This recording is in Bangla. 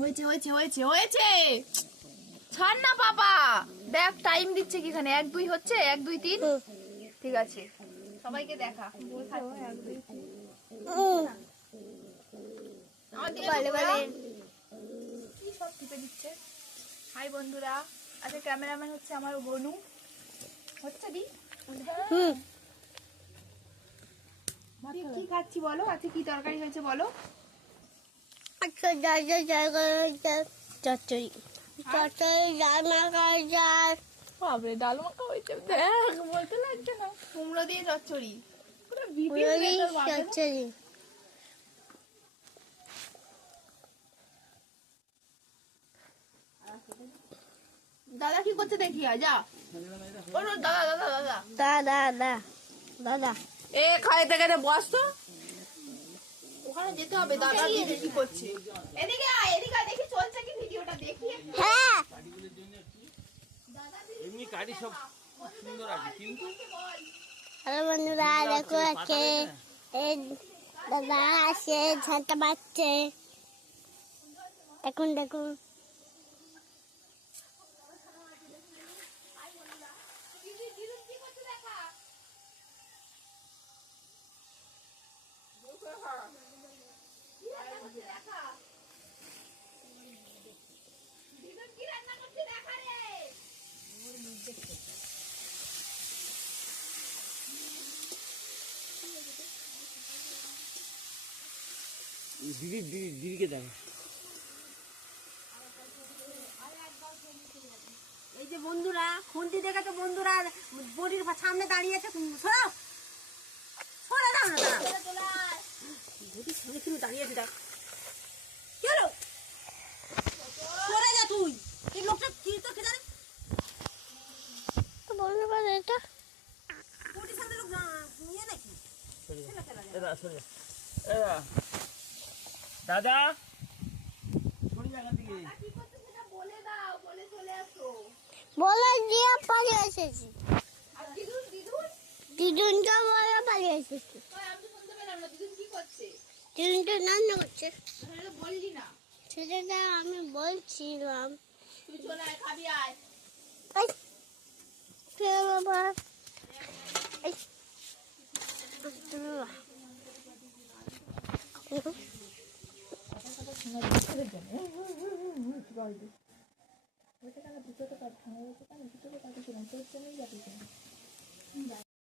হয়েছে হয়েছে হয়েছে হয়েছে, ছাড় না বাবা। দেখ টাইম দিচ্ছে কি এখানে, 1 2 হচ্ছে, 1 2 3। ঠিক আছে, সবাইকে দেখা। কি সব টিপে দিচ্ছে। হাই বন্ধুরা, আজকে ক্যামেরাম্যান হচ্ছে আমার বনু। হচ্ছে দি কি খাচ্ছি বলো, আজকে কি তরকারি হয়েছে বলো। আচ্ছা চচ্চড়ি চচ্চড়ি বাবরে, ডাল মাখা হয়েছে, দেখ বলতে লাগছে না। কুমড়ো দিয়ে চচ্চড়ি, চচ্চড়ি। দাদা কি করছে দেখি, যা দাদা দাদা দাদা দাদা দাদা দাদা এ খাইতে গেলে বস তো, ওখানে যেতে হবে। দাদা দিদি কি করছে, এদিকে আয়, এদিকে আয়, দেখি চলছে কি ভিডিওটা দেখি। হ্যাঁ এমনি কাটি সব সুন্দর আছে কিন্তু হ্যালো বন্ধুরা, দেখো আছে এই দাদা আসে ঝাঁটা মারছে। দেখুন দেখুন দিদিকে দেখো। এই যে বন্ধুরা খুন্তি দেখে তো বন্ধুরা বড়ির সামনে দাঁড়িয়ে আছে, সরাও সরে দাও না, বড়ির সামনে কিন্তু দাঁড়িয়ে আছে। দেখ কি হলো, সরে যা তুই। এই লোকটা কি তো কে জানে, তো বলতে পারে এটা বড়ির সামনে লোক নিয়ে নাকি দাদা দিকে কি করছে সেটা বলে দাও, বলে চলে আসো। বলে দিয়ে পালিয়ে এসেছি। আর দিদুন দিদুন দিদুনটা বলে পালিয়ে এসেছি। কই, আমি তো শুনতে পেলাম না। দিদুন কি করছে, দিদুনটা রান্না করছে। তাহলে তো বললি না। সেটা আমি বলছিলাম। তুই চলে আয়, খাবি আয়। এই কে বাবা, এই ওইটা কেন ভিতরে কাট, ঠান্ডা হচ্ছে কেন ভিতরে কাটে, কিনা তোর জন্যই যাবে।